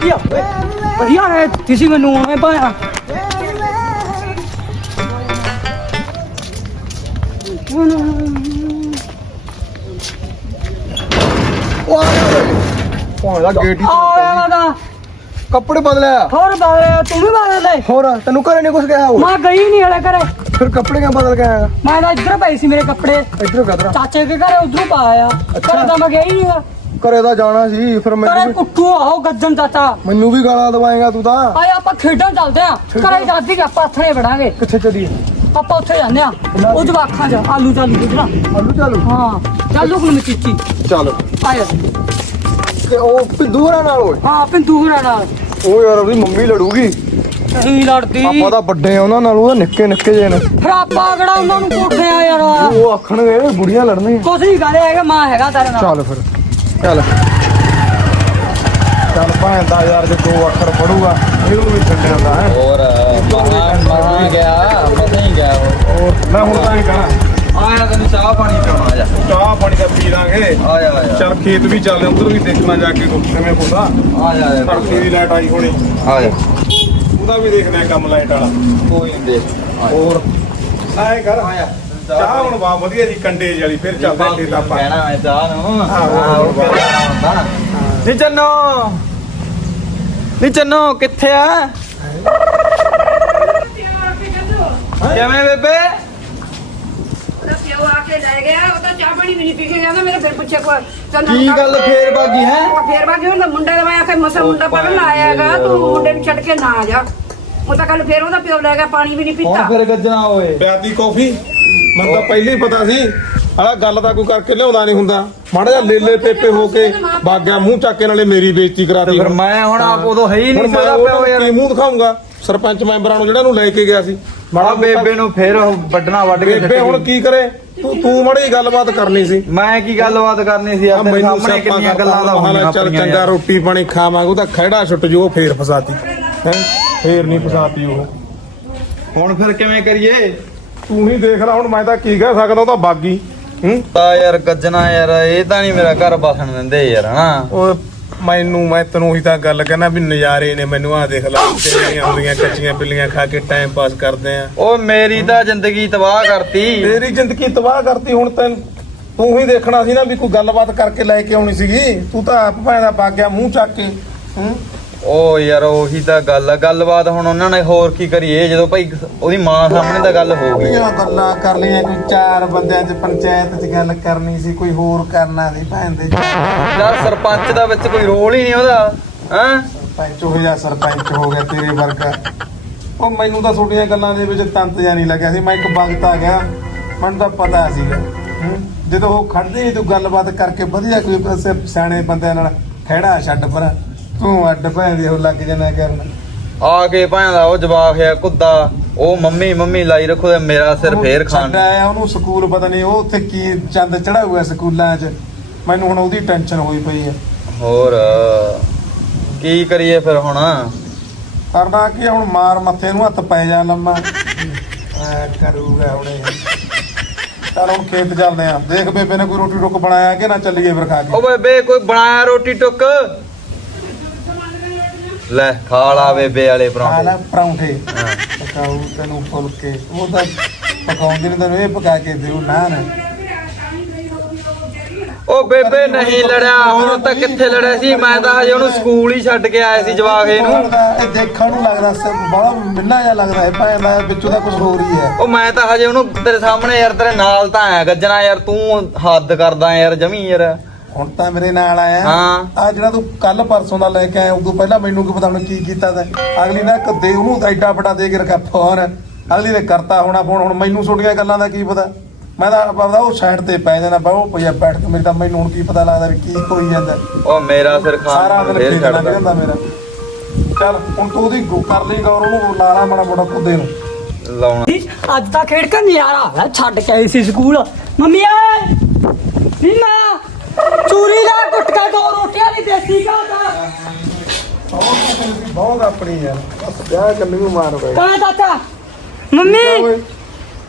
ਵਧੀਆ। ਓਏ ਵਧੀਆ ਹੈ ਤੁਸੀਂ ਮੈਨੂੰ ਐ ਪਾਇਆ ਭਾਣ ਦਾ ਗੇਟ ਹੀ ਆਇਆ ਦਾ ਕੱਪੜੇ ਬਦਲਿਆ। ਹੋਰ ਬਾਲੇ ਤੂੰ ਵੀ ਬਾਲੇ ਲੈ ਹੋਰ ਤੈਨੂੰ ਘਰੇ ਨਹੀਂ ਕੁਝ ਕਿਹਾ ਹੋਰ? ਮੈਂ ਗਈ ਨਹੀਂ ਹਲੇ ਘਰੇ। ਫਿਰ ਕੱਪੜੇ ਕਿਉਂ ਬਦਲ ਕੇ ਆਇਆ? ਮੈਂ ਤਾਂ ਇੱਧਰ ਪਈ ਸੀ ਮੇਰੇ ਕੱਪੜੇ। ਇੱਧਰੋਂ ਕਦਰਾ ਚਾਚੇ ਦੇ ਘਰੇ ਉਧਰੋਂ ਪਾਇਆ ਘਰੇ ਤਾਂ ਮੈਂ ਹੀ ਨਹੀਂ ਘਰੇ ਤਾਂ ਜਾਣਾ ਸੀ ਫਿਰ ਮੈਨੂੰ ਵੀ ਕੁੱਟੂ ਆਓ ਗੱਜਣ ਚਾਚਾ। ਮੈਨੂੰ ਵੀ ਗਾਲਾਂ ਦਵਾਏਗਾ ਤੂੰ ਤਾਂ। ਆਏ ਆਪਾਂ ਖੇਡਣ ਚੱਲਦੇ ਆ। ਘਰੇ ਦਾਦੀ ਆਪਾਂ ਹੱਥਣੇ ਵੜਾਂਗੇ। ਕਿੱਥੇ ਚੱਲੀਏ? ਆਪਾਂ ਉੱਥੇ ਜਾਂਦੇ ਆ। ਉਹ ਜਵਾਖਾਂ 'ਚ ਆਲੂ ਚਾਲੂ ਗੁਜਰਾ ਆਲੂ ਚਾਲੂ? ਹਾਂ। ਚਾਲੂ ਕੋਲ ਮਚੀਚੀ ਚੱਲ। ਆਇਆ ਤੇ ਉਹ ਪਿੱਦੂ ਹਰਾਂ ਨਾਲ ਓਏ। ਹਾਂ ਪਿੰਦੂ ਨਾਲ। ਉਹ ਯਾਰ ਉਹਦੀ ਮੰਮੀ ਲੜੂਗੀ। ਨਹੀਂ ਲੜਦੀ? ਆਪਾਂ ਤਾਂ ਵੱਡੇ ਆ ਉਹਨਾਂ ਨਾਲ ਉਹ ਨਿੱਕੇ ਨਿੱਕੇ ਜਿਹੇ ਨੇ। ਫਿਰ ਆਪਾਂ ਕਿਹੜਾ ਉਹਨਾਂ ਨੂੰ ਕੋਠੇ ਆ ਯਾਰ? ਉਹ ਆਖਣਗੇ ਬੁੜੀਆਂ ਲੜਨੀਆਂ ਕੁਛ ਨਹੀਂ ਕਰੇ ਹੈਗਾ ਮਾਂ ਹੈਗਾ ਤੇਰੇ ਨਾਲ। ਚੱਲ ਫਿਰ। ਚੱਲ। ਚੱਲ ਭਾਂ ਦਾ ਯਾਰ ਜੇ ਦੋ ਅੱਖਰ ਪੜੂਗਾ ਇਹਨੂੰ ਵੀ ਛੱਡਿਆ ਹੁੰਦਾ ਹੈ। ਹੋਰ ਗਿਆ ਹੀ ਗਿਆ ਮੈਂ ਹੁਣ ਤਾਂ ਹੀ ਕਹਣਾ। ਆਇਆ ਤੈਨੂੰ ਚਾਹ ਪਾਣੀ ਪਿਉਣਾ ਆ ਜਾ। ਚਾਹ ਪਾਣੀ ਦਾ ਪੀ ਲਾਂਗੇ। ਆ ਜਾ ਚੱਲ ਖੇਤ ਵੀ ਚੱਲ ਉਧਰ ਵੀ ਦੇਖਣਾ ਜਾ ਕੇ ਕਿਵੇਂ ਪੁੱਦਾ ਆ ਜਾ ਤੜਕੇ ਦੀ ਲਾਈਟ ਆਈ ਹੋਣੀ। ਆ ਜਾ। ਉਹਦਾ ਵੀ ਦੇਖਣਾ ਕੰਮ ਲਾਈਟ ਵਾਲਾ। ਕੋਈ ਨਹੀਂ ਦੇਖ। ਹੋਰ। ਆਏ ਕਰ। ਆਇਆ ਚਾਹ ਹੁਣ ਬਾ ਵਧੀਆ ਜੀ ਕੰਡੇ ਵਾਲੀ ਫਿਰ ਚੱਲਦੇ ਖੇਤ ਆਪਾਂ। ਕਹਿਣਾ ਚਾਹ ਨੂੰ। ਆਹੋ, ਹੁੰਦਾ। ਨੀ ਚੰਨੋ ਨੀ ਚੰਨੋ ਕਿੱਥੇ ਆ? ਕਿਵੇਂ ਬੇਬੇ? ਉਹਦਾ ਪਿਓ ਆ ਕੇ ਲੈ ਗਿਆ ਉਹ ਤਾਂ ਚਾਹ ਪਾਣੀ ਵੀ ਨਹੀਂ ਪੀ ਕੇ ਜਾਂਦਾ ਮੇਰੇ ਫਿਰ ਪੁੱਛੇ ਕੋਈ ਤੈਨੂੰ ਕੀ ਗੱਲ ਫੇਰ ਬਾਗੀ ਹੈ? ਫੇਰ ਬਾਕੀ ਹੁੰਦਾ ਮੁੰਡਾ ਦਾ ਮੈਂ ਆਖਿਆ ਮਸਾ ਮੁੰਡਾ ਪੜਨ ਆਇਆਗਾ ਤੂੰ ਮੁੰਡੇ ਨੂੰ ਛੱਡ ਕੇ ਨਾ ਆ ਜਾ। ਉਹ ਤਾਂ ਕੱਲ ਫੇਰ ਉਹਦਾ ਪਿਓ ਲੈ ਗਿਆ ਪਾਣੀ ਵੀ ਨਹੀਂ ਪੀਤਾ। ਫਿਰ ਗੱਜਣਾ ਓਏ। ਪਿਆਦੀ ਕਾਫੀ? ਮੈਨੂੰ ਤਾਂ ਪਹਿਲਾਂ ਹੀ ਪਤਾ ਸੀ ਆਲਾ ਗੱਲ ਦਾ ਕੋਈ ਕਰਕੇ ਲਿਆਉਂਦਾ ਨਹੀਂ ਹੁੰਦਾ। ਮਾੜਾ ਜਿਹਾ ਲੇਲੇ ਪੇਪੇ ਹੋ ਕੇ ਬਾਗਿਆ ਮੂੰਹ ਚੱਕ ਕੇ ਨਾਲੇ ਮੇਰੀ ਬੇਇੱਜ਼ਤੀ ਕਰਾਤੀ ਫਿਰ ਮੈਂ ਹੁਣ ਆਪ ਉਦੋਂ ਹੈ ਹੀ ਹੁਣ ਨਹੀਂ ਮੈਂ ਸਕਦਾ ਪਿਆ ਉਹ ਯਾਰ। ਕੀ ਮੂੰਹ ਦਿਖਾਉਂਗਾ ਸਰਪੰਚ ਮੈਂਬਰਾਂ ਨੂੰ ਜਿਹੜਾ ਨੂੰ ਲੈ ਕੇ ਗਿਆ ਸੀ। ਮਾੜਾ ਬੇਬੇ ਨੂੰ ਫੇਰ ਵੱਢਣਾ ਵੱਢ ਕੇ ਬੇਬੇ ਹੁਣ ਕੀ ਕਰੇ? ਤੂੰ ਤੂੰ ਮੜੀ ਗੱਲਬਾਤ ਕਰਨੀ ਸੀ। ਮੈਂ ਕੀ ਗੱਲਬਾਤ ਕਰਨੀ ਸੀ ਆ ਯਾਰ ਤੇਰੇ ਸਾਹਮਣੇ ਕਿੰਨੀਆਂ ਗੱਲਾਂ ਦਾ ਹੋਈਆਂ ਚੱਲ ਚੰਗਾ। ਰੋਟੀ ਪਾਣੀ ਖਾਵਾਂਗੇ ਉਹਦਾ ਖਹਿੜਾ ਛੁੱਟ ਜੋ ਉਹ ਫੇਰ ਫਸਾਤੀ। ਹੈ? ਫੇਰ ਨਹੀਂ ਫਸਾਤੀ ਉਹ। ਹੁਣ ਫਿਰ ਕਿਵੇਂ ਕਰੀਏ? ਤੂੰ ਹੀ ਦੇਖ ਲੈ ਹੁਣ ਮੈਂ ਤਾਂ ਕੀ ਕਹਿ ਸਕਦਾ ਉਹ ਤਾਂ ਬਾਗੀ। ਹੂੰ? ਤਾਂ ਯਾਰ ਗੱਜਣਾ ਯਾਰ ਇਹ ਤਾਂ ਨਹੀਂ ਮੇਰਾ ਘਰ ਬਸਣ ਦਿੰਦੇ ਯਾਰ ਹਨਾ? ਉਹ ਮੈਨੂੰ ਮੈਂ ਤੈਨੂੰ ਉਹੀ ਤਾਂ ਗੱਲ ਕਹਿਣਾ ਵੀ ਨਜ਼ਾਰੇ ਨੇ ਮੈਨੂੰ ਆ ਦੇਖ ਲੈ ਤੇਰੀਆਂ ਹੁੰਦੀਆਂ ਕੱਚੀਆਂ ਬਿੱਲੀਆਂ ਖਾ ਕੇ ਟਾਈਮ ਪਾਸ ਕਰਦੇ ਆ। ਉਹ ਮੇਰੀ ਤਾਂ ਜ਼ਿੰਦਗੀ ਤਬਾਹ ਕਰਤੀ। ਤੇਰੀ ਜ਼ਿੰਦਗੀ ਤਬਾਹ ਕਰਤੀ ਹੁਣ ਤੈਨੂੰ ਤੂੰ ਹੀ ਦੇਖਣਾ ਸੀ ਨਾ ਵੀ ਕੋਈ ਗੱਲਬਾਤ ਕਰਕੇ ਲੈ ਕੇ ਆਉਣੀ ਸੀਗੀ। ਤੂੰ ਤਾਂ ਆਪ ਭਾਂ ਦਾ ਬਾਗਿਆ ਮੂੰਹ ਚੱਕ ਕੇ। ਹੂੰ? ਉਹ ਯਾਰ ਉਹੀ ਤਾਂ ਗੱਲ ਆ ਗੱਲਬਾਤ ਹੁਣ ਉਹਨਾਂ ਨੇ ਹੋਰ ਕੀ ਕਰੀਏ ਜਦੋਂ ਭਾਈ ਉਹਦੀ ਮਾਂ ਸਾਹਮਣੇ ਤਾਂ ਗੱਲ ਹੋ ਗਈ। ਕਿਹੜੀਆਂ ਗੱਲਾਂ ਕਰ ਲਈਆਂ ਕੋਈ ਚਾਰ ਬੰਦਿਆਂ 'ਚ ਪੰਚਾਇਤ 'ਚ ਗੱਲ ਕਰਨੀ ਸੀ ਕੋਈ ਹੋਰ ਕਰਨਾ ਸੀ ਭੈਣ ਦੇ ਯਾਰ ਸਰਪੰਚ ਦਾ ਵਿੱਚ ਕੋਈ ਰੋਲ ਹੀ ਨਹੀਂ ਉਹਦਾ ਹਾਂ? ਸਰਪੰਚ ਹੋ ਜਾ ਸਰਪੰਚ ਹੋ ਗਿਆ ਤੇਰੇ ਵਰਗਾ। ਉਹ ਮੈਨੂੰ ਤਾਂ ਤੁਹਾਡੀਆਂ ਗੱਲਾਂ ਦੇ ਵਿੱਚ ਤੰਤ ਜਾਂ ਨਹੀਂ ਲੱਗਿਆ ਸੀ ਮੈਂ ਇੱਕ ਵਕਤ ਆ ਗਿਆ ਮੈਨੂੰ ਤਾਂ ਪਤਾ ਸੀਗਾ। ਹੂੰ। ਜਦੋਂ ਉਹ ਖੜਦੇ ਸੀ ਤੂੰ ਗੱਲਬਾਤ ਕਰਕੇ ਵਧੀਆ ਕੋਈ ਸਿਆਣੇ ਬੰਦਿਆਂ ਨਾਲ ਖਹਿੜਾ ਛੱਡ ਪਰ। ਤੂੰ ਅੱਡ ਭੈਣ ਦੀ ਉਹ ਲੱਗ ਜਾਣਾ ਕਰਨ। ਆ ਕੇ ਭਾਂ ਦਾ ਉਹ ਜਵਾਕ ਆ ਕੁੱਦਾ ਉਹ ਮੰਮੀ ਮੰਮੀ ਲਾਈ ਰੱਖੋ ਤੇ ਮੇਰਾ ਸਿਰ ਫੇਰ ਖਾਣ। ਛੱਡ ਆਇਆ ਉਹਨੂੰ ਸਕੂਲ ਪਤਾ ਨਹੀਂ ਉਹ ਉੱਥੇ ਕੀ ਚੰਦ ਚੜਾ ਹੋਇਆ ਸਕੂਲਾਂ 'ਚ। ਮੈਨੂੰ ਹੁਣ ਉਹਦੀ ਟੈਨਸ਼ਨ ਹੋਈ ਪਈ ਹੈ ਹੋਰ ਕੀ ਕਰੀਏ ਫਿਰ ਹੁਣ? ਕਰਨਾ ਕੀ ਆ, ਹੁਣ ਮਾਰ ਮੱਥੇ ਨੂੰ ਹੱਥ ਪੈ ਜਾ ਲੰਮਾ। ਐ ਕਰੂਗਾ ਹੁਣੇ ਚੱਲ ਹੁਣ ਖੇਤ ਚੱਲਦੇ ਆ। ਦੇਖ ਬੇਬੇ ਨੇ ਕੋਈ ਰੋਟੀ ਟੁੱਕ ਬਣਾਇਆ ਕਿ ਨਾ ਚੱਲੀਏ ਫਿਰ ਖਾ ਕੇ? ਬੇਬੇ ਕੋਈ ਬਣਾਇਆ ਰੋਟੀ ਟੁੱਕ? ਲੈ ਖਾ ਲਾ ਬੇਬੇ ਵਾਲੇ ਪਰੌਂਠੇ। ਲੈ ਪਰੌਂਠੇ। ਪਕਾਉ ਤੈਨੂੰ ਫੁਲਕੇ। ਉਹ ਤਾਂ ਪਕਾਉਂਦੇ ਨੇ ਤੈਨੂੰ ਇਹ ਪਕਾ ਕੇ ਦਿਓ ਨਾ ਨਾ ਉਹ ਬੇਬੇ ਨਹੀਂ ਲੜਿਆ ਹੁਣ ਤਾਂ ਕਿੱਥੇ ਲੜਿਆ ਸੀ? ਮੈਂ ਤਾਂ ਹਜੇ ਉਹਨੂੰ ਸਕੂਲ ਹੀ ਛੱਡ ਕੇ ਆਇਆ ਸੀ ਜਵਾਕ ਇਹਨੂੰ। ਇਹ ਦੇਖਣ ਨੂੰ ਲੱਗਦਾ ਸਭ ਬੜਾ ਮਿੰਨਾ ਜਿਹਾ ਲੱਗਦਾ ਹੈ ਭਾਵੇਂ ਦਾ ਵਿੱਚੋਂ ਦਾ ਕੁਝ ਹੋਰ ਹੀ ਹੈ। ਉਹ ਮੈਂ ਤਾਂ ਹਜੇ ਉਹਨੂੰ ਤੇਰੇ ਸਾਹਮਣੇ ਯਾਰ ਤੇਰੇ ਨਾਲ ਤਾਂ ਆਇਆ ਗੱਜਣਾ ਯਾਰ ਤੂੰ ਹੱਦ ਕਰਦਾ ਯਾਰ ਜਮੀ ਯਾਰ। ਹੁਣ ਤਾਂ ਮੇਰੇ ਨਾਲ ਆਇਆ। ਹਾਂ। ਆ ਜਿਹੜਾ ਤੂੰ ਕੱਲ ਪਰਸੋਂ ਦਾ ਲੈ ਕੇ ਆਇਆ ਉਦੋਂ ਪਹਿਲਾਂ ਮੈਨੂੰ ਕੀ ਪਤਾ ਹੁਣ ਕੀ ਕੀਤਾ ਤਾ। ਅਗਲੀ ਨੇ ਕਦੇ ਉਹਨੂੰ ਐਡਾ ਵੱਡਾ ਦੇ ਕੇ ਰੱਖਿਆ ਫੋਨ। ਅਗਲੀ ਨੇ ਕਰਤਾ ਹੋਣਾ ਫੋਨ ਹੁਣ ਮੈਨੂੰ ਛੋਟੀਆਂ ਗੱਲਾਂ ਦਾ ਕੀ ਪਤਾ। ਮੈਂ ਤਾਂ ਆਪਦਾ ਉਹ ਸਾਈਡ ਤੇ ਪੈ ਜਾਣਾ ਬਾ ਉਹ ਪਿਆ ਬੈਠ ਕੇ ਮੇਰੇ ਤਾਂ ਮੈਨੂੰ ਹੁਣ ਕੀ ਪਤਾ ਲੱਗਦਾ ਵੀ ਕੀ ਹੋਈ ਜਾਂਦਾ। ਉਹ ਮੇਰਾ ਸਿਰ ਸਾਰਾ ਖਾਣ ਦਿਨ ਫੇਰ ਖੇਡ ਲੱਗ ਛੱਡਦਾ ਜਾਂਦਾ ਮੇਰਾ। ਚੱਲ ਹੁਣ ਤੂੰ ਉਹਦੀ ਗੋ- ਕਰ ਲਈ ਗੌਰ ਉਹਨੂੰ ਲਾਲਾ ਮਾੜਾ ਮੋਟਾ ਕੁੱਦੇ ਨੂੰ। ਲਾਉਣਾ। ਅੱਜ ਤਾਂ ਖੇਡ ਕੇ ਨਜ਼ਾਰਾ ਆ ਗਿਆ ਛੱਡ ਕੇ ਆਈ ਸੀ ਸਕੂਲ। ਮੰਮੀ ਏ ਨੀਨਾ ਚੂਰੀ ਦਾ ਗੁਟਕਾ ਦੋ ਰੋਟੀਆਂ ਦੀ ਦੇਸੀ ਘਾਹ ਦਾ। ਬਹੁਤ ਆਪਣੀ ਯਾਰ ਵਿਆਹ ਕੰਨੀ ਨੂੰ ਮਾਰ ਪਏ। ਕਹਾਂ ਚਾਚਾ? ਮੰਮੀ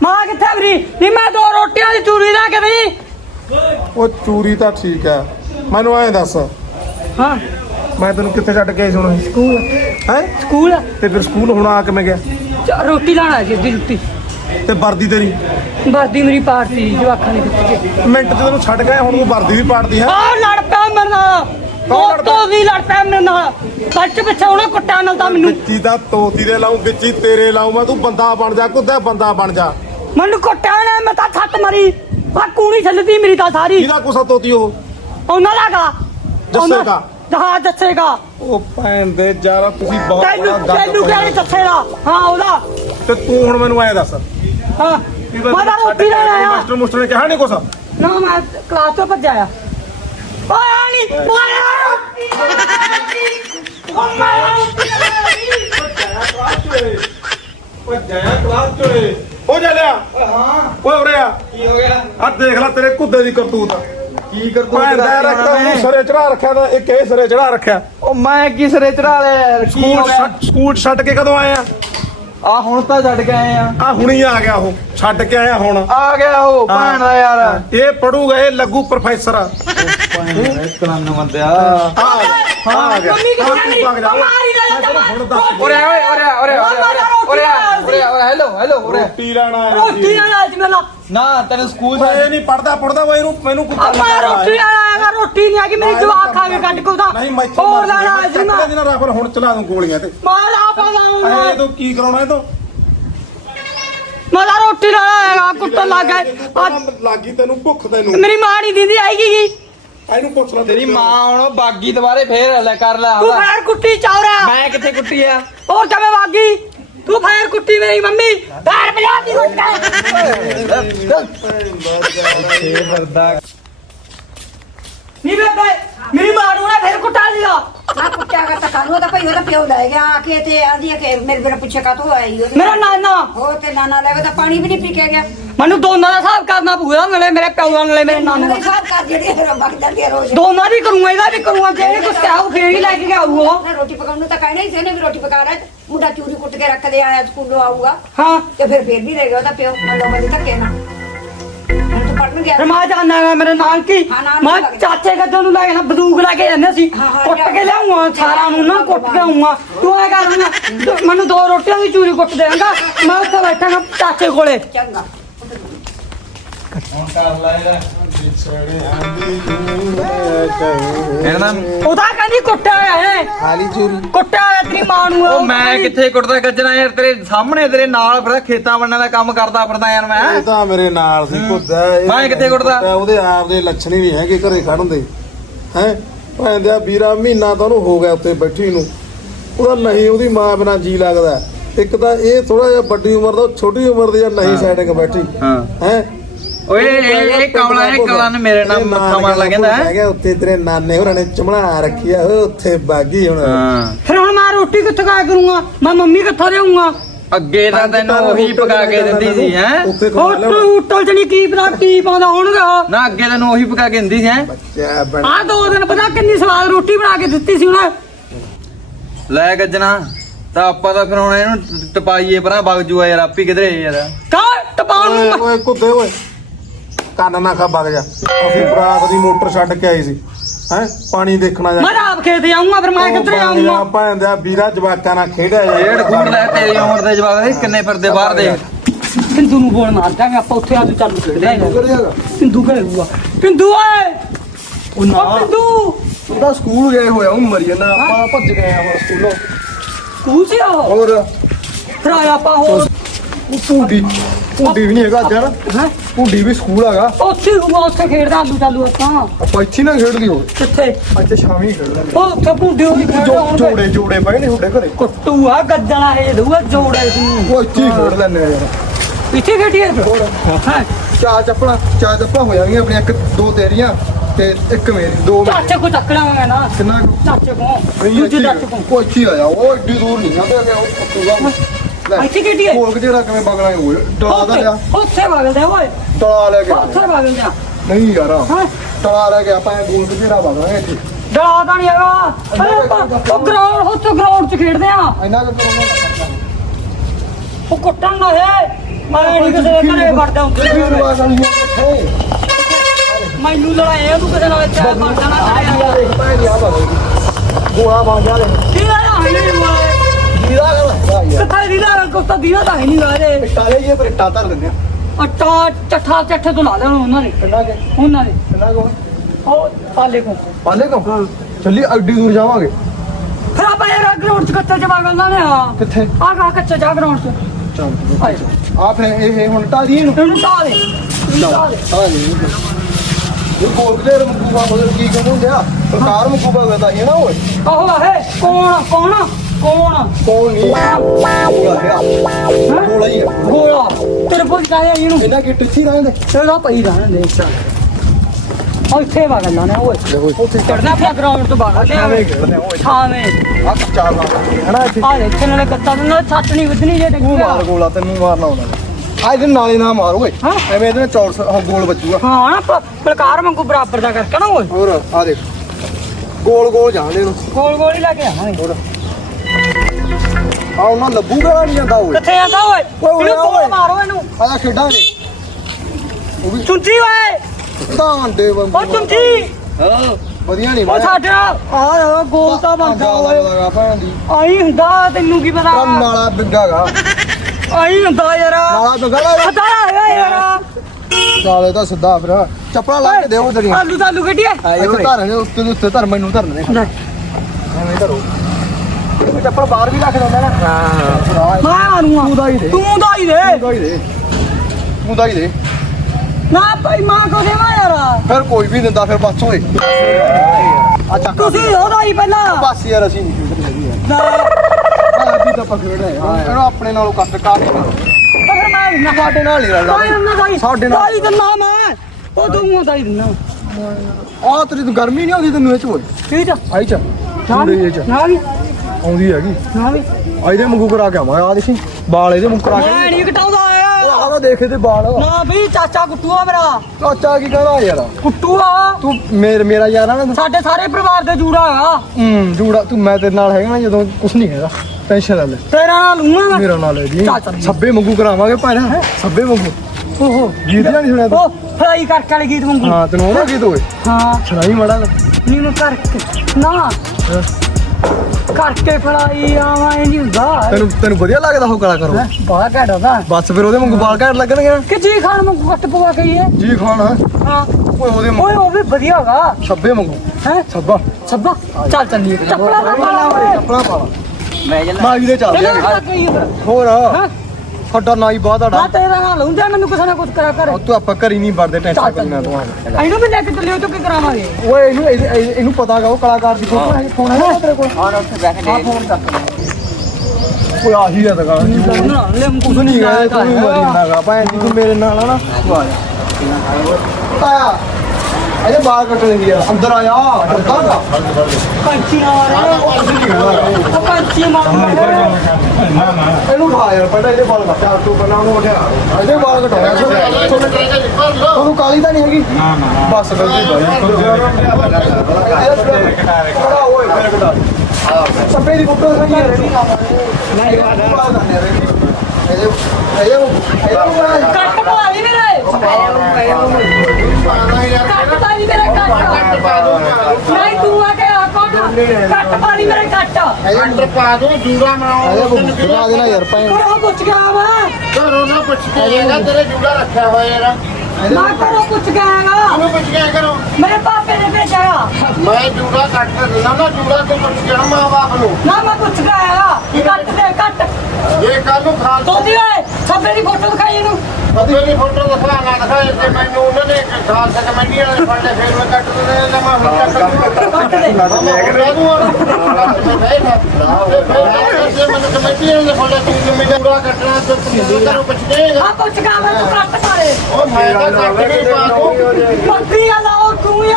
ਮਾਂ ਕਿੱਥੇ ਮਰੀ ਨਹੀਂ ਮੈਂ ਦੋ ਰੋਟੀਆਂ ਦੀ ਚੂਰੀ ਲਾ ਕੇ ਦਈ ਉਹ ਚੂਰੀ ਤਾਂ ਠੀਕ ਹੈ ਮੈਨੂੰ ਐਂ ਦੱਸ। ਹਾਂ। ਮੈਂ ਤੈਨੂੰ ਕਿੱਥੇ ਛੱਡ ਕੇ ਆਈ ਸੁਣ ਸਕੂਲ। ਹੈ? ਸਕੂਲ? ਤੇ ਫਿਰ ਸਕੂਲ ਹੁਣ ਆ ਕਿਵੇਂ ਗਿਆ? ਚ- ਰੋਟੀ ਲਾਣਾ ਜੀ ਅੱਧੀ ਰੋਟੀ। ਤੇ ਵਰਦੀ ਤੇਰੀ? ਵਰਦੀ ਮੇਰੀ ਪਾਰਟੀ ਜਵਾਖਾਂ ਨੇ ਦਿੱਤੀ ਜੀ। ਮਿੰਟ ਚ ਤੈਨੂੰ ਛੱਡ ਗਿਆ ਹੁਣ ਤੂੰ ਵਰਦੀ ਵੀ ਪਾੜਦੀ ਹੈ। ਆ ਲੜ ਪਿਆ ਮੇਰੇ ਨਾਲ। ਕੌਣ ਲੜ ਉਹ ਤੋਂ ਵੀ ਲੜ ਪਿਆ ਮੇਰੇ ਨਾਲ। ਬੱਚ ਪਿੱਛੇ ਉਹਨੇ ਕੁੱਟਿਆ ਨਾਲ ਤਾਂ ਮੈਨੂੰ। ਵਿੱਚੀ ਦਾ ਤੋਤੀ ਦੇ ਲਾਉਂ ਵਿੱਚੀ ਤੇਰੇ ਲਾਉਂ ਮੈਂ ਤੂੰ ਬੰਦਾ ਬਣ ਜਾ ਕੁੱਦਾ ਬੰਦਾ ਬਣ ਜਾ। ਮੈਨੂੰ ਕੁੱਟਿਆ ਨੇ ਮੈਂ ਤਾਂ ਛੱਤ ਮਰੀ। ਆ ਕੂਣੀ ਛੱਲਦੀ ਮੇਰੀ ਤਾਂ ਸਾਰੀ। ਕਿਹਦਾ ਕੁਸਾ ਤੋਤੀ ਉਹ? ਉਹਨਾਂ ਦਾ ਗਾ। ਜੱਸੇ ਦਾ? ਹਾਂ ਦੱਸੇਗਾ ਉਹ ਭੈਣ ਦੇ ਯਾਰਾ ਤੁਸੀਂ ਬਹੁਤ ਤੈਨੂੰ ਬੜਾ ਗੰਦ ਤੈਨੂੰ ਪਾਇਆ। ਕਿਹੜੇ ਦੱਸੇਗਾ ਹਾਂ ਉਹਦਾ। ਤੇ ਤੂੰ ਹੁਣ ਮੈਨੂੰ ਐ ਦੱਸ। ਹਾਂ ਮੈਂ ਤਾਂ ਰੋਟੀ ਲੈਣ ਆਇਆ ਮਾਸਟਰ ਮੁਸਟਰ ਨੇ ਕਿਹਾ ਨਹੀਂ ਕੁਛ ਨਾ ਮੈਂ ਕਲਾਸ ਤੋਂ ਭੱਜਿਆ ਆ ਓਏ ਨਹੀਂ ਓਏ ਓ ਓਏ ਜਾਇਆ ਕਲਾਸ ਚੋਏ ਉਹ ਜਾ ਲਿਆ ਹਾਂ ਓਏ ਉਰੇ ਆ ਕੀ ਹੋ ਗਿਆ ਆ ਦੇਖ ਲੈ ਤੇਰੇ ਕੁੱਦੇ ਦੀ ਕਰਤੂਤ ਕੀ ਕਰ ਭੈਣ ਦਾ ਰੱਖਦਾ ਉਹਨੂੰ ਸਰੇ ਚੜਾ ਰੱਖਿਆ ਤਾਂ ਇੱਕ ਇਹ ਸਰੇ ਚੜਾ ਰੱਖਿਆ ਉਹ ਮੈਂ ਕਿਸ ਰੇ ਚੜਾ ਲਿਆ ਕੀ ਸਕੂਲ ਛੱਡ- ਸਕੂਲ ਚ ਛੱਡ ਕੇ ਕਦੋਂ ਆਏ ਆ ਹੁਣ ਤਾਂ ਛੱਡ ਕੇ ਆਏ ਆ। ਆ ਹੁਣੀ ਆ ਗਿਆ ਉਹ ਛੱਡ ਕੇ ਆਇਆ ਹੁਣ। ਆ ਗਿਆ ਉਹ ਭੈਣ ਦਾ ਯਾਰ। ਇਹ ਪੜੂਗਾ ਇਹ ਲੱਗੂ ਪ੍ਰੋਫੈਸਰ ਆ ਕਲੰਨ ਬੰਦਿਆ। ਆ ਆ ਗਿਆ ਮੰਮੀ ਕਿੱਥੇ ਹਾਂ, ਤੂੰ ਮੇਰੀ? ਮਾਰੀ ਲੈ ਜਾ ਮੈਂ ਹੁਣ ਦੱਸ ਓਰੇ ਓਰੇ ਓਰੇ ਓਰੇ ਓਰੇ ਓਰੇ ਹੈਲੋ ਹੈਲੋ ਓਰੇ ਰੋਟੀ ਲੈਣ ਰੋਟੀ। ਨਾਲ ਅੱਜ ਮੇਲਾ ਨਾ ਤੈਨੂੰ ਸਕੂਲ ਓਏ ਨਹੀਂ ਪੜਦਾ ਪੜਦਾ ਓਏ ਇਹਨੂੰ ਮੈਨੂੰ ਕੋਈ ਆ ਮੈਂ ਰੋਟੀ ਆਇਆ ਰੋਟੀ ਨਹੀਂ ਆ ਕਿ ਮੇਰੀ ਜਵਾਕ ਖਾ ਕੇ ਕੱਢ ਕੇ ਉਹਦਾ ਨਹੀਂ ਮੈਂ ਹੋਰ ਲੈਣਾ ਅੱਜ ਮੈਂ ਦਿਨ ਰਾਫਰ ਹੁਣ ਚਲਾ ਦੂੰ ਗੋਲੀਆਂ ਤੇ। ਮਾਰ ਆ ਪਾਦਾ ਇਹ ਤੂੰ ਕੀ ਕਰਾਉਣਾ ਇਹ ਤੋਂ? ਮੈਂ ਤਾਂ ਰੋਟੀ ਨਾਲ ਆਇਆ ਕੁੱਟਣ ਲੱਗ ਗਏ ਅੱਜ ਲੱਗੀ ਤੈਨੂੰ? ਭੁੱਖ ਤੈਨੂੰ। ਮੇਰੀ ਮਾਂ ਨਹੀਂ ਦਿੰਦੀ ਆਏਗੀ ਕੀ ਇਹਨੂੰ ਪੁੱਛ ਲੈ ਤੇਰੀ ਮਾਂ ਹੁਣ ਬਾਗੀ ਦੁਬਾਰੇ ਫੇਰ ਲੈ ਕਰ ਲੈ ਤੂੰ ਉਹਦਾ। ਫੇਰ ਕੁੱਟੀ ਚੌਰਾ। ਮੈਂ ਕਿੱਥੇ ਕੁੱਟੀ ਆ? ਹੋਰ ਕਿਵੇਂ ਵਾਗੀ ਤੂੰ ਫੇਰ ਕੁੱਟੀ ਮੇਰੀ ਮੰਮੀ। ਫੇਰ ਪੰਜਾਬੀ ਕੁੱਟਾ ਨਹੀਂ ਬੇਬੇ ਮੇਰੀ ਮਾਂ ਨੂੰ ਨਾ ਫੇਰ ਕੁੱਟਾ ਲਿਆ। ਨਾ ਕੁੱਟਿਆ ਗਾ ਤਾਂ ਕਾਨੂੰ ਤਾਂ ਭਈ ਉਹਦਾ ਪਿਓ ਲੈ ਗਿਆ ਆ ਕੇ ਤੇ ਆਂਦੀ ਆ ਕਿ ਮੇਰੇ ਬਿਨਾ ਪੁੱਛੇ ਕਾ ਆਈ ਉਹਦੇ। ਮੇਰਾ ਨਾਨਾ। ਹੋ ਤੇ ਨਾਨਾ ਲੈ ਤਾਂ ਪਾਣੀ ਵੀ ਨਹੀਂ ਪੀ ਕੇ ਗਿਆ। ਮੈਨੂੰ ਦੋਨਾਂ ਦਾ ਹਿਸਾਬ ਕਰਨਾ ਪਊਗਾ ਨਾਲੇ ਮੇਰੇ ਪਿਓ ਦਾ ਨਾਲੇ ਮੇਰੇ ਨਾਨੇ ਦਾ। ਸਾਹਿਬ ਕਰ ਜਿਹੜੀ ਬਗ ਜਾਂਦੀ ਰੋਜ਼। ਦੋਨਾਂ ਦੀ ਕਰੂੰਗਾ ਇਹਦਾ ਵੀ ਕਰੂੰਗਾ ਜੇ ਕੁਛ ਕਹਾਉ ਫੇਰ ਹੀ ਲੈ ਕੇ ਆਊ ਉਹ ਨਾ ਰੋਟੀ ਪਕਾਉਣ ਨੂੰ ਤਾਂ ਕਹਿਣਾ ਹੀ ਸੀ ਉਹਨੇ ਵੀ ਰੋਟੀ ਪਕਾ ਲੈ। ਮੁੰਡਾ ਚੂਰੀ ਕੁੱਟ ਕੇ ਰੱਖ ਦੇ ਆਇਆ ਸਕੂਲੋਂ ਆਊਗਾ। ਹਾਂ। ਤੇ ਫਿਰ ਫੇਰ ਵੀ ਗਿਆ ਉਹਦਾ ਪਿਓ ਮੰਨ ਲਓ ਮੈਂ ਧੱਕੇ ਨਾ ਹੁਣ ਤੂੰ ਪੜਨ ਗਿਆ ਫਿਰ ਮੈਂ ਜਾਣਾ ਮੇਰੇ ਨਾਲ ਕੀ? ਹਾਂ, ਨਾਲ ਮੈਂ ਲੱਗ ਜਾ। ਚਾਚੇ ਗੱਦੋਂ ਨੂੰ ਲੈ ਕੇ ਨਾ ਬੰਦੂਕ ਲੈ ਕੇ ਜਾਂਦੇ ਸੀ। ਹਾਂ, ਹਾਂ, ਕੁੱਟ ਲਿਆ। ਕੇ ਲਿਆਉਂਗਾ ਸਾਰਾ ਨੂੰ ਨਾ ਕੁੱਟ ਕੇ ਆਉਂਗਾ ਤੂੰ ਐ ਕਰ ਨਾ ਤੂੰ ਮੈਨੂੰ ਦੋ ਰੋਟੀਆਂ ਦੀ ਚੂਰੀ ਕੁੱਟ ਦੇਂਗਾ ਮੈਂ ਉੱਥੇ ਬੈਠਾਂਗਾ ਚਾਚੇ ਕੋਲੇ। ਚੰਗਾ। ਹੁਣ ਕਰ ਲੈ ਇਹਦਾ। ਇਹਨਾਂ ਉਹਦਾ ਕਹਿੰਦੀ ਕੁੱਟਿਆ ਹੈ। ਖਾਲੀ ਚੋਰੀ। ਕੁੱਟਿਆ ਹੋਇਆ ਤੇਰੀ ਮਾਂ ਨੂੰ। ਉਹ ਮੈਂ ਕਿੱਥੇ ਕੁੱਟਦਾ ਗੱਜਣਾ ਯਾਰ ਤੇਰੇ ਸਾਹਮਣੇ ਤੇਰੇ ਨਾਲ ਫਿਰ ਖੇਤਾਂ ਬੰਨਾਂ ਦਾ ਕੰਮ ਕਰਦਾ ਫਿਰਦਾ ਯਾਰ ਇਹ ਮੈਂ ਤਾਂ ਮੇਰੇ ਨਾਲ ਸੀ ਕੁੱਦਾ ਇਹ ਮੈਂ ਕਿੱਥੇ ਕੁੱਟਦਾ? ਉਹਦੇ ਆਪ ਦੇ ਲੱਛਣ ਹੀ ਨਹੀਂ ਹੈਗੇ ਘਰੇ ਖੜਨ ਦੇ। ਹੈ? ਭੈਂਦਿਆ ਵੀਰਾ ਮਹੀਨਾ ਤਾਂ ਉਹਨੂੰ ਹੋ ਗਿਆ ਉੱਤੇ ਬੈਠੀ ਨੂੰ। ਉਹਦਾ ਨਹੀਂ ਉਹਦੀ ਮਾਂ ਬਿਨਾ ਜੀ ਲੱਗਦਾ। ਇੱਕ ਤਾਂ ਇਹ ਥੋੜਾ ਜਿਹਾ ਵੱਡੀ ਉਮਰ ਦਾ ਉਹ ਛੋਟੀ ਉਮਰ ਦੀ ਆ ਨਹੀਂ ਸੈਟਿੰਗ ਬੈਠੀ। ਹਾਂ। ਹੈ? ਓਏ ਇਹ ਇਹ ਕਮਲਾ ਇਹ ਕਮਲਾ ਨੇ ਮੇਰੇ ਨਾਲ ਮੱਥਾ ਮਾਰ ਲਾ ਕਹਿੰਦਾ ਹੈ ਹੈਗਾ ਉੱਤੇ ਤੇਰੇ ਨਾਨੇ ਹੋਰਾਂ ਨੇ ਚਮੜਾ ਰੱਖੀ ਆ ਉਹ ਉੱਥੇ ਬਾਗੀ ਹੁਣ। ਹਾਂ। ਫਿਰ ਹੁਣ ਮੈਂ ਰੋਟੀ ਕਿੱਥੋਂ ਖਾ ਕਰੂੰਗਾ? ਮੈਂ ਮੰਮੀ ਕਿੱਥੋਂ ਦੇਊਂਗਾ ਅੱਗੇ ਤਾਂ ਤੈਨੂੰ ਉਹੀ ਪਕਾ ਕੇ ਦਿੰਦੀ ਸੀ ਹੈ? ਉੱਥੇ ਖਵਾ ਹੋਟਲ ਲੈ ਹੋਟਲ ਚ ਨਹੀਂ ਕੀ ਪਤਾ ਕੀ ਪਾਉਂਦਾ ਹੋਣਗਾ। ਨਾ ਅੱਗੇ ਤੈਨੂੰ ਉਹੀ ਪਕਾ ਕੇ ਦਿੰਦੀ ਸੀ ਹੈ? ਬੱਚਾ ਬਣ ਆ ਦੋ ਦਿਨ ਪਤਾ ਕਿੰਨੀ ਸਵਾਦ ਰੋਟੀ ਬਣਾ ਕੇ ਦਿੱਤੀ ਸੀ ਉਹਨੇ। ਲੈ ਗੱਜਣਾ ਤਾਂ ਆਪਾਂ ਤਾਂ ਫਿਰ ਹੁਣ ਇਹਨੂੰ ਟਪਾਈਏ ਪਰਾਂ ਵਗ ਜੂਆ ਯਾਰ ਆਪੀ ਕਿਧਰੇ ਯਾਰ। ਕਾ ਟਪਾਉਣ ਨੂੰ ਓਏ ਕੁੱਦੇ ਓਏ। ਕੰਨ ਨਾ ਖਾ ਵਗ ਜਾ ਅਸੀਂ ਬਰਾਤ ਦੀ ਮੋਟਰ ਛੱਡ ਕੇ ਆਏ ਸੀ। ਹੈ? ਪਾਣੀ ਦੇਖਣਾ ਜਾ ਮੈਂ ਤਾਂ ਆਪ ਖੇਤ ਜਾਊਂਗਾ ਫਿਰ ਮੈਂ ਕਿੱਧਰ ਆਊਂਗਾ? ਭੈਣ ਦਾ ਵੀਰਾ ਜਵਾਕਾਂ ਨਾਲ ਖੇਡਿਆ ਜਾ। ਡੇਢ ਖੂਨ ਲੈ ਤੇਰੀ ਉਮਰ ਦੇ ਜਵਾਬ ਦੇ ਕਿੰਨੇ ਫਿਰਦੇ ਬਾਹਰ ਦੇ? ਸਿੰਧੂ ਨੂੰ ਬੋਲ ਮਾਰ ਦਾਂਗੇ ਆਪਾਂ ਉੱਥੇ ਆ ਤੂੰ ਚੱਲ ਖੇਡਦੇ ਆ ਸਿੰਧੂ ਘਰੇ ਹੋਊਗਾ ਸਿੰਧੂ ਓਏ! ਉਹ ਨਾ। ਸਿੰਧੂ ਉਹਦਾ ਸਕੂਲ ਗਏ ਹੋਇਆ ਉਹ ਮਰੀ ਜਾਂਦਾ ਆਪਾਂ ਭੱਜ ਗਏ ਆ ਸਕੂਲੋਂ। ਤੂੰ ਸੀ ਉਹ? ਹੋਰ। ਫਿਰ ਆਇਆ ਆਪਾਂ ਹੋਰ। ਉਹ ਭੂਡੀ। ਭੂਡੀ ਵੀ ਨਹੀਂ ਹੈਗਾ ਅੱਜ ਹਨਾ ਹੈ? ਭੂਡੀ ਵੀ ਸਕੂਲ ਹੈਗਾ। ਉੱਥੇ ਹੋਊਗਾ ਉੱਥੇ ਖੇਡਦਾ ਆਲੂ ਚਾਲੂ ਆਪਾਂ। ਆਪਾਂ ਇੱਥੇ ਨਾ ਖੇਡ ਲਿਓ ਕਿੱਥੇ? ਅੱਜ ਸ਼ਾਮੀ ਖੇਡ ਲੈਂਦੇ ਉਹ ਉੱਥੇ ਭੁੱਡੇ ਹੋਈ ਜੋ ਖੇਡਦਾ ਜੋੜੇ ਜੋੜੇ ਪਏ ਨੇ ਤੁਹਾਡੇ ਘਰੇ। ਕੁੱਟੂ ਆ ਗੱਜਣਾ ਇਹ ਦੂਆ ਜੋੜੇ ਤੂੰ। ਉਹ ਇੱਥੇ ਹੀ ਖੇਡ ਲੈਂਦੇ ਆ ਯਾਰ। ਪਿੱਛੇ ਖੇਡੀਏ? ਫਿਰ ਹਾਂ। ਚਾਰ ਚੱਪਲਾਂ ਚਾਰ ਚੱਪਲਾਂ ਹੋ ਜਾਣਗੀਆਂ ਆਪਣੀਆਂ ਇੱਕ ਦੋ ਤੇਰੀਆਂ ਤੇ ਇੱਕ ਮੇਰੀ ਦੋ ਮੇਰੀ। ਚਾਚੇ ਕੋ ਚੱਕ ਲਾਂਗੇ ਨਾ। ਕਿੰਨਾ ਕੁ? ਚਾਚੇ ਕੋ ਦੂਜੇ ਇੱਥੇ ਚਾਚੇ ਕੋ ਇੱਥੇ ਹੀ ਆਇਆ। ਉਹ ਏਡੀ ਦੂਰ ਨਹੀਂ ਆ ਤੇ ਉਹ ਪੱਟੂਗਾ ਲੈ ਇੱਥੇ ਖੇਡੀਏ ਕੋਲ ਜਿਹੜਾ ਕਿਵੇਂ ਬਗਣਾ ਹੋਏ ਟਲਾ ਦਾ ਲਿਆ। ਉੱਥੇ ਉੱਥੇ ਵਗਦੇ ਓਏ। ਟਲਾ ਲੈ ਗਿਆ ਉੱਥੇ ਵਗਦੇ ਆ। ਨਹੀਂ ਯਾਰ ਹਾਂ? ਟਲਾ ਲੈ ਗਿਆ ਆਪਾਂ ਗੋਲ ਕਿਹੜਾ ਬਗਣਾ ਇੱਥੇ? ਡਰਾ ਤਾਂ ਨਹੀਂ ਹੈਗਾ। ਅਰੇ ਆਪਾਂ ਉਹ ਗਰਾਊਂਡ ਉੱਥੇ ਗਰਾਊਂਡ 'ਚ ਖੇਡਦੇ ਆ। ਇੰਨਾ ਕੁ ਕਰੋਗੇ ਉਹ ਕੁੱਟਣ ਨਾ ਹੈ ਮੈਂ ਨਹੀਂ ਕਿਸੇ ਦੇ ਘਰੇ ਵੜਦਾ ਫਿਰ ਹੁੰਦਾ ਬਾਤ ਨਹੀਂ ਹੈ ਮੈਨੂੰ ਲੜਾਏ ਉਹਨੂੰ ਕਿਸੇ ਨਾਲ ਚਾਹ ਮਾਰ ਜਾਣਾ ਦੇਖ ਪਾਏ ਨਹੀਂ ਆ ਬਾਬਾ ਬਣ ਜਾ ਲੈ ਦੀਦਾ ਤਾਂ ਹੈ ਨਹੀਂ ਓਏ ਜੀਰਾ ਕਿੱਥੇ ਦੀਦਾ ਕੁੱਤਾ ਦੀਦਾ ਤਾਂ ਹੈ ਨਹੀਂ ਗਾਰੇ ਟਾਲੇ ਇਹ ਪਰ ਇੱਟਾਂ ਧਰ ਦਿੰਦੇ ਆ। ਅੱਟਾ ਚੱਠਾ ਚੱਠੇ ਤੋਂ ਲਾ ਲੈਣ ਉਹਨਾਂ ਨੇ। ਕਿੰਨਾ ਕੇ? ਉਹਨਾਂ ਨੇ। ਕਿੰਨਾ ਕੋ? ਉਹ ਪਾਲੇ ਕੋ। ਪਾਲੇ ਕੋ? ਚੱਲੀ ਐਡੀ ਦੂਰ ਜਾਵਾਂਗੇ। ਫਿਰ ਆਪਾਂ ਯਾਰ ਗਰਾਊਂਡ ਚ ਕੱਚਾ ਜਮਾ ਕਰਨਾ ਨੇ ਆ। ਕਿੱਥੇ? ਆ ਗਾ ਕੱਚਾ ਜਾ ਗਰਾਊਂਡ ਚ। ਚੱਲ ਆ। ਫਿਰ ਇਹ ਇਹ ਹੁਣ ਢਾ ਦੀ ਇਹਨੂੰ? ਇਹਨੂੰ ਢਾ ਦੇ। ਢਾ ਦੇ। ਹਾਂ ਜੀ ਇਹ ਮੁਕੂਬਾ ਮਤਲਬ ਕੀ ਕਹਿੰਦੇ ਹੁੰਦੇ ਆ? ਪ੍ਰਕਾਰ ਮੁਕੂਬਾ ਕਰਦਾ ਇਹ ਨਾ ਓਏ ਆਹੋ ਹੈ ਕੌਣ ਕੌਣ ਕੌਣ? ਕੌਣ ਨਹੀਂ? ਗੋਲਾ ਹੈ ਹੈਂ? ਗੋਲਾ ਹੀ ਆ। ਗੋਲਾ। ਤੇਰੇ ਪੁੱਛ ਕਾਇਆ ਇਹਨੂੰ? ਇਹਨਾਂ ਕੀ ਟਿੱਚੀ ਰਹਿੰਦੇ ਇਹਦਾ ਪਈ ਰਹਿਣ ਦੇ। ਆ ਇੱਥੇ ਵਾ ਗੱਲਾਂ ਨੇ ਓਏ। ਉੱਥੇ ਚੜਨਾ ਪਿਆ ਗਰਾਊਂਡ ਤੋਂ ਬਾਹਰ। ਐਵੇਂ ਖੇਡਦੇ ਓਏ। ਛਾਵੇਂ ਆ ਚਾਰ ਮਾਰ ਹਨਾ ਇੱਥੇ? ਆ ਇੱਥੇ ਨਾਲੇ ਕੱਤਾ ਦੇ ਨਾਲ ਛੱਟ ਨਹੀਂ ਵੱਜਣੀ ਜੇ ਤੂੰ ਮਾਰ ਗੋਲਾ ਤੈਨੂੰ ਮਾਰਨਾ ਉਹਨਾਂ ਨੇ। ਆ ਇਹਦੇ ਨਾਲੇ ਨਾ ਮਾਰ ਓਏ। ਹਾਂ। ਐਵੇਂ ਇਹਦੇ ਨਾਲ ਚੌੜ ਆਹ ਗੋਲ ਵੱਜੂਗਾ। ਹਾਂ ਨਾ ਪ- ਬਲਕਾਰ ਵਾਂਗੂ ਬਰਾਬਰ ਦਾ ਕਰਕੇ ਨਾ ਓਏ। ਹੋਰ ਆ ਦੇਖ। ਗੋਲ ਗੋਲ ਜਾਣ ਦੇ ਇਹਨੂੰ। ਗੋਲ ਗੋਲ ਹੀ ਲੈ ਕੇ ਆਵਾਂਗੇ। ਹੋਰ। ਆ ਉਹਨਾਂ ਲੱਭੂ ਕਿਹੜਾ ਨਹੀਂ ਜਾਂਦਾ ਓਏ। ਕਿੱਥੇ ਜਾਂਦਾ ਓਏ? ਓਏ, ਇਹਨੂੰ ਓਏ। ਗੋਲ ਮਾਰੋ ਇਹਨੂੰ? ਆਇਆ ਖੇਡਾਂਗੇ ਉਹ ਵੀ ਚੁੰਚੀ ਓਏ। ਤਾਂ ਦੇ ਓ ਚੁੰਚੀ। ਵਧੀਆ ਨਹੀਂ ਉਹ ਸਾਡੇ ਆ ਗੋਲ ਤਾਂ ਬਣਦਾ ਓਏ। ਲਗਾ ਭੈਣ ਦੀ। ਆਈ ਹੁੰਦਾ ਤੈਨੂੰ ਕੀ ਪਤਾ? ਕੰਮ ਨਾਲਾ ਬਿੱਗਾਗਾ ਆਈ ਹੁੰਦਾ ਯਾਰ। ਨਾਲਾ ਬਿੱਗਾ ਲਾ ਪਤਾ ਹੈਗਾ ਯਾਰ। ਨਾਲੇ ਤਾਂ ਸਿੱਧਾ ਫਿਰ। ਚੱਪਲਾਂ ਲਾ ਕੇ ਦਿਓ ਤੇਰੀਆਂ। ਆਲੂ ਤਾਂ ਆਲੂ ਕੱਢੀਏ। ਇੱਥੇ ਧਰਨ ਦੇ ਉੱਤੇ ਉੱਤੇ ਧਰ ਮੈਨੂੰ ਧਰਨ ਦੇ। ਲੈ, ਐਵੇਂ ਧਰੋ ਚੱਪਲ ਬਾਹਰ ਵੀ ਰੱਖ ਦਿੰਦਾ ਨਾ। ਹਾਂ। ਮੈਂ ਆਣੂਆ ਤੂੰ ਦਾ ਹੀ ਦੇ। ਤੂੰ ਦਾ ਹੀ ਦੇ। ਤੂੰ ਦਾ ਹੀ ਦੇ। ਤੂੰ ਦਾ ਹੀ ਦੇ। ਨਾ ਭਾਈ ਮਾਂ ਕੋ ਦੇਵਾ ਯਾਰ? ਫਿਰ ਕੋਈ ਵੀ ਦਿੰਦਾ ਫਿਰ ਬਸ ਓਏ। ਆ ਚੱਕ ਤੁਸੀਂ ਉਹਦਾ ਹੀ ਪਹਿਲਾਂ। ਬਸ ਯਾਰ ਅਸੀਂ ਨਹੀਂ ਖੇਡਦੇ ਹੈਗੇ ਯਾਰ। ਨਾ, ਆ ਵੀ ਤਾਂ ਆਪਾਂ ਖੇਡ ਰਹੇ ਹਾਂ। ਇਹਨੂੰ ਆਪਣੇ ਨਾਲੋਂ ਕੱਟ ਕਾਟ ਫਿਰ ਮੈਂ ਨਾ ਸਾਡੇ ਨਾਲ ਕੋਈ ਨਾ ਕੋਈ ਸਾਡੇ ਨਾਲ। ਦਾਈ ਦਿੰਨਾ ਮੈਂ। ਉਹ ਤੂੰ ਦਾਈ ਦਿੰਨਾ ਆ ਤੇਰੀ ਤੂੰ ਗਰਮੀ ਨਹੀਂ ਆਉਂਦੀ ਤੈਨੂੰ ਇਹ ਚ ਓਏ। ਠੀਕ ਆ। ਆਈ ਚ। ਨਾ ਮੁੰਡੇ ਵੀ ਇਹ ਚ। ਨਾ ਵੀ ਆਉਂਦੀ ਹੈਗੀ। ਨਾ ਵੀ ਆ ਇਹਦੇ ਵਾਂਗੂ ਕਰਾ ਕੇ ਆਵਾਂ ਆ ਦੇਖੀ ਬਾਲ ਇਹਦੇ ਵਾਂਗੂ ਕਰਾ ਕੇ। ਮੈਂ ਨਹੀਂ ਘਟਾਉਂਦਾ ਉਹ ਆ ਆਵਾ ਦੇਖ ਇਹਦੇ ਬਾਲ। ਨਾ ਵੀ ਚਾਚਾ ਕੁੱਟੂ ਆ ਮੇਰਾ। ਚਾਚਾ ਕੀ ਕਹਿੰਦਾ ਯਾਰ? ਕੁੱਟੂ ਆ ਤੂੰ ਮੇਰ ਮੇਰਾ ਯਾਰ ਆ ਨਾ ਸਾਡੇ ਸਾਰੇ ਪਰਿਵਾਰ ਦੇ ਜੂੜਾ ਆ। ਹੂੰ ਜੂੜਾ। ਤੂੰ ਮੈਂ ਤੇਰੇ ਨਾਲ ਹੈਗਾ ਨਾ ਜਦੋਂ ਕੁਛ ਨਹੀਂ ਹੈਗਾ ਟੈਨਸ਼ਨ ਲੈ ਲੈ। ਤੇਰਾ ਨਾਲ ਲੂੰਗਾ ਮੇਰਾ ਨਾਲ ਹੈ ਜੀ ਚੱਲ ਚੱਲ। ਸੱਬੇ ਵਾਂਗੂ ਕਰਾਵਾਂਗੇ ਭਾਣਾ। ਸੱਬੇ ਵਾਂਗੂ। ਓਹੋ। ਗੀਤ ਨਹੀਂ ਸੁਣਿਆ ਤੂੰ? ਉਹ ਫਰਾਈ ਕਰਕੇ ਵਾਲੇ ਗੀਤ ਮੰਗੂ ਹਾਂ ਤੈਨੂੰ ਆਉਂਦਾ ਗੀਤ ਓਏ? ਹਾਂ। ਸੁਣਾਈ ਮਾੜਾ। ਨਹੀਂ ਮੈਂ ਕਰਕੇ। ਨਾ। ਕਰਕੇ ਫਰਾਈ ਆਵਾਂ ਇਹ ਨਹੀਂ ਹੁੰਦਾ। ਤੈਨੂੰ ਤੈਨੂੰ ਵਧੀਆ ਲੱਗਦਾ ਉਹ ਕਲਾ ਕਰੋ। ਬੜਾ ਘੈਂਟ ਹੁੰਦਾ ਬਸ ਫਿਰ ਉਹਦੇ ਵਾਂਗੂ ਬਾਲ ਘੈਂਟ ਲੱਗਣਗੇ ਕਿ ਜੀ ਖਾਨ ਨੂੰ ਕੱਟ ਪਵਾ ਕਹੀਏ ਜੀ ਖਾਨ ਹਾਂ। ਓਏ ਉਹਦੇ ਓਏ ਉਹ ਵੀ ਵਧੀਆ ਹੋਗਾ। ਸੱਬੇ ਵਾਂਗੂ। ਹੈ? ਸੱਬਾ ਸੱਬਾ ਚੱਲ ਚੱਲੀਏ। ਚੱਪਲਾ ਪਾਲਾ ਓਏ ਚੱਪਲਾਂ ਪਾ ਲਾ। ਮੈਂ ਜਲ ਮਾਗੀ ਦੇ ਚੱਲਦੇ ਇਹਨੂੰ ਆ ਤਾਂ ਕਹੀ ਫਿਰ ਹੋਰ ਹਾਂ ਬਹੁਤ ਮੈਂ ਆੜਾ ਤੇਰਾ ਨਾਲ ਹੁੰਦਿਆ ਮੈਨੂੰ ਕਿਸੇ ਨਾ ਕੁਝ ਕਰਿਆ ਕਰ। ਤੂੰ ਆਪਾਂ ਘਰੀ ਨਹੀਂ ਵੜਦੇ ਟੈਨਸ਼ਨ ਕਰਨਾ ਤੂੰ। ਇਹਨੂੰ ਵੀ ਲੈ ਕੇ ਚੱਲਿਓ ਤੂੰ ਕੀ ਕਰਾਵਾਂਗੇ? ਓਏ ਇਹਨੂੰ ਇਹਦੇ- ਇਹਨੂੰ ਪਤਾ ਹੈਗਾ ਉਹ ਕਲਾਕਾਰ ਦੀ ਫੋਟੋ ਹੈ ਫੋਨ ਹੈ ਤੇਰੇ ਕੋਲ? ਹਾਂ ਉੱਥੇ ਬੈਠ ਆ ਫੋਨ ਓਏ ਆਹੀ ਆ ਦੁਕਾਨ ਜੀ ਲੈ ਕੁਛ ਨਹੀਂ ਗਾ ਤੂੰ ਮਰੀ ਨਾਗਾ ਭੈਣ ਜੀ ਤੂੰ ਮੇਰੇ ਨਾਲ ਆ ਨਾ। ਤੂੰ ਆ ਜਾ। ਆਇਆ ਅਜੇ ਬਾਹਰ ਕੱਟਣੇ ਦੀ ਯਾਰ ਅੰਦਰ ਆ ਜਾ ਡਰਦਾ ਪੰਛੀ ਮਾਰ ਉਹ ਪੰਛੀ ਮਾਰ ਇਹਨੂੰ ਖਾ ਯਾਰ ਪਹਿਲਾਂ ਇਹਦੇ ਬਾਲ ਕੱਟਾ ਤੂੰ ਪਹਿਲਾਂ ਉਹਨੂੰ ਉਠਿਆ ਇਹਦੇ ਬਾਲ ਕਟਾਇਆ ਤੁਹਾਨੂੰ ਕਾਲੀ ਤਾਂ ਨਹੀਂ ਹੈਗੀ? ਨਾ ਨਾ। ਬਸ ਗਲਤੀ ਭਾਈ ਕੜਾ ਓਏ ਕੜਾ ਸੱਪੇ ਦੀ ਫੋਟੋ ਸਹੀ ਹੈ ਨਹੀਂ ਇਹਦੇ ਇਹਦੇ ਇਹਦੇ ਕੱਟ ਭਾਈ ਮੇਰੇ ਕੱਟ ਭਾਈ ਮੇਰੇ ਕੱਟ ਨਹੀਂ ਤੂੰ ਆ ਕੇ ਆ ਕੋਣ ਕੱਟ ਭਾਈ ਮੇਰੇ ਕੱਟ ਅੰਦਰ ਪਾ ਦੋ ਜੂੜਾ ਬਣਾਓ ਇਹਦੇ ਬੁਲਾ ਦੇਣਾ ਯਾਰ ਭਾਈ ਕਰੋ ਪੁੱਛ ਗਿਆ ਵਾ ਘਰੋਂ ਨਾ ਪੁੱਛ ਕੇ ਆਏਗਾ ਤੇਰੇ ਜੂੜਾ ਰੱਖਿਆ ਹੋਇਆ ਯਾਰ ਮੈਂ ਕਰੋ ਪੁੱਛ ਗਿਆ ਉਹਨੂੰ ਪੁੱਛ ਕੇ ਆਇਆ ਕਰੋ ਮੇਰੇ ਪਾਪੇ ਨੇ ਭੇਜਿਆ। ਮੈਂ ਜੂੜਾ ਕੱਟ ਦਿੰਦਾ ਨਾ ਜੂੜਾ ਤੋਂ ਪੁੱਛ ਕੇ ਮਾਂ ਬਾਪ ਨੂੰ ਨਾ ਮੈਂ ਪੁੱਛ ਗਿਆ ਕੱਟ ਦੇ ਕੱਟ ਇਹ ਕੱਲ ਨੂੰ ਖਾਲ ਤੋਦੀ ਓਏ ਸਭੇ ਦੀ ਫੋਟੋ ਦਿਖਾਈ ਇਹਨੂੰ ਮੇਰੀ ਫੋਟੋ ਦਿਖਾ ਨਾ ਦਿਖਾਏ ਤੇ ਮੈਨੂੰ ਉਹਨਾਂ ਨੇ ਖਾਲ ਸੇ ਕਮੇਟੀ ਵਾਲੇ ਫੜ ਲਿਆ ਫਿਰ ਮੈਂ ਕੱਟ ਦਿੰਦਾ ਨਾ ਮੈਂ ਹੁਣ ਕੱਟ ਦੇ ਮੈਂ ਕਹਿ ਜੇ ਮੈਨੂੰ ਕਮੇਟੀ ਵਾਲੇ ਨੇ ਫੜ ਲਿਆ ਤੂੰ ਜ਼ਿੰਮੇਦਾਰ ਜੂੜਾ ਕੱਟਣਾ ਤੇ ਤੂੰ ਘਰੋਂ ਪੁੱਛ ਦੇਗਾ ਆ ਪੁੱਛ ਗਿਆ ਮੈਂ ਤੂੰ ਕੱਟ ਮਾਰੇ ਉਹ ਮੈਂ ਤਾਂ ਕੱਟ ਕੇ ਪਾ ਦੂੰ ਬੱਕਰੀ ਆ ਲਾਓ ਤੂੰ ਹੀ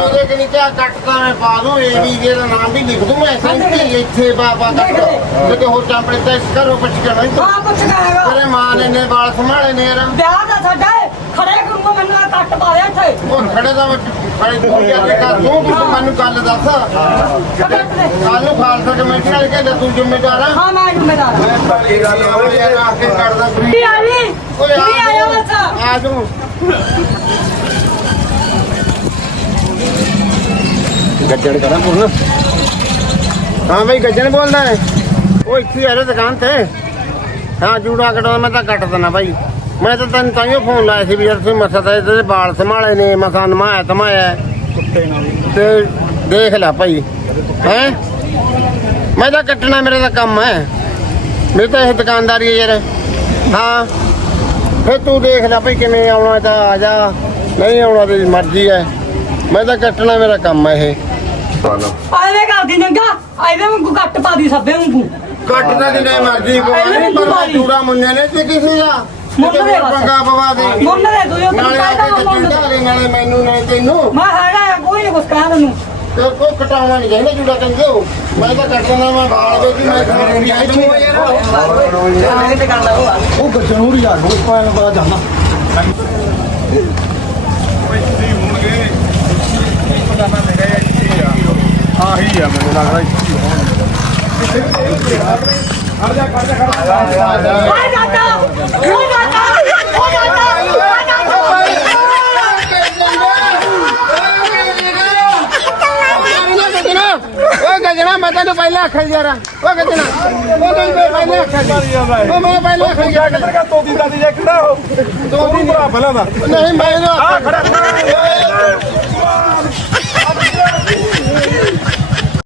ਆਇਆ ਵਾ ਮੇਰੇ ਕਿ ਨੀਚੇ ਕੱਟਦਾ ਮੈਂ ਪਾ ਦੂੰ ਇਹ ਵੀ ਇਹਦਾ ਨਾਮ ਵੀ ਲਿਖ ਦੂੰ ਮੈਂ ਸੈਂਤੀ ਇੱਥੇ ਬਾਬਾ ਕੱਟ ਕਿਤੇ ਹੋਰ ਚਾਂਪੜੇ ਤਾਂ ਇਸ ਘਰੋਂ ਪੁੱਛ ਕੇ ਨਹੀਂ ਹਾਂ ਪੁੱਛ ਗਿਆ ਤੇਰੇ ਮਾਂ ਨੇ ਨੇ ਵਾਲ ਸੰਭਾਲੇ ਨੇ ਯਾਰ। ਵਿਆਹ ਦਾ ਸਾਡਾ ਹੈ। ਖੜੇ ਕਰੂੰਗਾ ਮੈਨੂੰ ਕੱਟ ਪਾ ਲਿਆ ਇੱਥੇ। ਉਹ ਖੜੇ ਦਾ ਤੂੰ ਜਾ ਕੇ ਕਰ ਤੂੰ ਤੂੰ ਮੈਨੂੰ ਗੱਲ ਦੱਸ। ਦੇ। ਕੱਲ ਨੂੰ ਖਾਲਸਾ ਕਮੇਟੀ ਵਾਲੇ ਕਹਿੰਦੇ ਤੂੰ ਜ਼ਿੰਮੇਦਾਰ ਆ। ਹਾਂ ਮੈਂ ਜ਼ਿੰਮੇਦਾਰ ਹਾਂ ਮੈਂ ਬਾਕੀ ਗੱਲ ਹੋਈ ਆ ਕੇ ਕਰਦਾ ਕੀ ਆਈ ਓਏ ਕੀ ਆਇਆ ਬੱਚਾ? ਆ ਤੂੰ। ਗੱਜੜ ਕਰਾਂ ਪੁੱਤ ਹਾਂ ਬਈ ਗੱਜਣ ਬੋਲਦਾ ਹੈ। ਉਹ ਇੱਥੇ ਆ ਰਿਹਾ ਦੁਕਾਨ ਤੇ। ਹਾਂ ਜੂੜਾ ਕਟਾਉਣਾ ਮੈਂ ਤਾਂ ਕੱਟ ਦਿੰਦਾ ਭਾਈ ਮੈਂ ਤਾਂ ਤੈਨੂੰ ਤਾਈਓ ਫੋਨ ਲਾਇਆ ਸੀ ਵੀ ਯਾਰ ਤੁਸੀਂ ਮਸਾ ਤਾਂ ਇਹਦੇ ਵਾਲ ਸੰਭਾਲੇ ਨੇ ਮਸਾ ਨਮਾਇਆ ਤਮਾਇਆ। ਤੇ ਦੇਖ ਲੈ ਭਾਈ। ਹੈ? ਮੈਂ ਤਾਂ ਕੱਟਣਾ ਮੇਰਾ ਤਾਂ ਕੰਮ ਹੈ। ਮੇਰੀ ਤਾਂ ਇਹ ਦੁਕਾਨਦਾਰੀ ਹੈ ਯਾਰ। ਹਾਂ। ਫਿਰ ਤੂੰ ਦੇਖ ਲੈ ਭਾਈ ਕਿਵੇਂ ਆਉਣਾ ਤਾਂ ਆ ਜਾ। ਨਹੀਂ ਆਉਣਾ ਤੇਰੀ ਮਰਜ਼ੀ ਹੈ। ਮੈਂ ਤਾਂ ਕੱਟਣਾ ਮੇਰਾ ਕੰਮ ਹੈ ਇਹ। ਐਵੇਂ ਕਰਦੀ ਨੰਗਾ ਐਵੇਂ ਵਾਂਗੂ ਕੱਟ ਪਾ ਦੀ ਸੱਬੇ ਵਾਂਗੂ। ਕੱਟਦਾ ਜਿੰਨੇ ਮਰਜ਼ੀ ਪਵਾਣੀ ਪਰ ਮੈਂ ਚੂੜਾ ਮੁੰਨੇ ਨੇ ਤੇ ਕਿਸੇ ਦਾ। ਮੁੰਨ ਦੇ। ਪੰਗਾ ਪਵਾ ਦੇ। ਮੁੰਨ ਦੇ ਤੂੰ ਇਹ ਨਾਲੇ ਕੱਟੀ ਦੇ ਢਾਲੇ ਨਾਲੇ ਮੈਨੂੰ ਨਾਲੇ ਤੈਨੂੰ। ਮੈਂ ਹੈਗਾ ਕੋਈ ਨਹੀਂ ਕੁਛ ਕਹਿ ਤੈਨੂੰ ਤੇ ਕੋਈ ਕਟਾਉਣਾ ਨਹੀਂ ਚਾਹੀਦਾ ਚੂੜਾ ਕਹਿੰਦੇ ਹੋ। ਮੈਂ ਤਾਂ ਕੱਟਣਾ ਮੈਂ ਵਾਲ ਵੇਚੀ ਮੈਂ ਖਰੀਦੀ ਆਈ ਤੂੰ ਉਹ ਗੱਜਣ ਨੂੰ ਯਾਰ ਉਹ ਪਾਣ ਪਤਾ ਜਾਂਦਾ। ਆਹੀ ਆ ਮੈਨੂੰ ਲੱਗਦਾ ਓਏ ਦਾਦਾ ਓ ਗਜਣਾ ਮੈਂ ਤੈਨੂੰ ਪਹਿਲਾਂ ਆਖਿਆ ਯਾਰ। ਓ ਗਜਣਾ ਓ ਤੈਨੂੰ ਪਹਿਲਾਂ ਆਖਿਆ ਸੀ। ਓ ਮੈਂ ਪਹਿਲਾਂ ਆਖਿਆ ਕਿੱਧਰ ਗਿਆ? ਤੋਦੀ ਦਾਦੀ ਜੇ ਕਿਹੜਾ ਹੋ। ਤੋਦੀ ਭਰਾ ਪਹਿਲਾਂ ਦਾ। ਨਹੀਂ ਮੈਂ ਆ ਖੜਾ।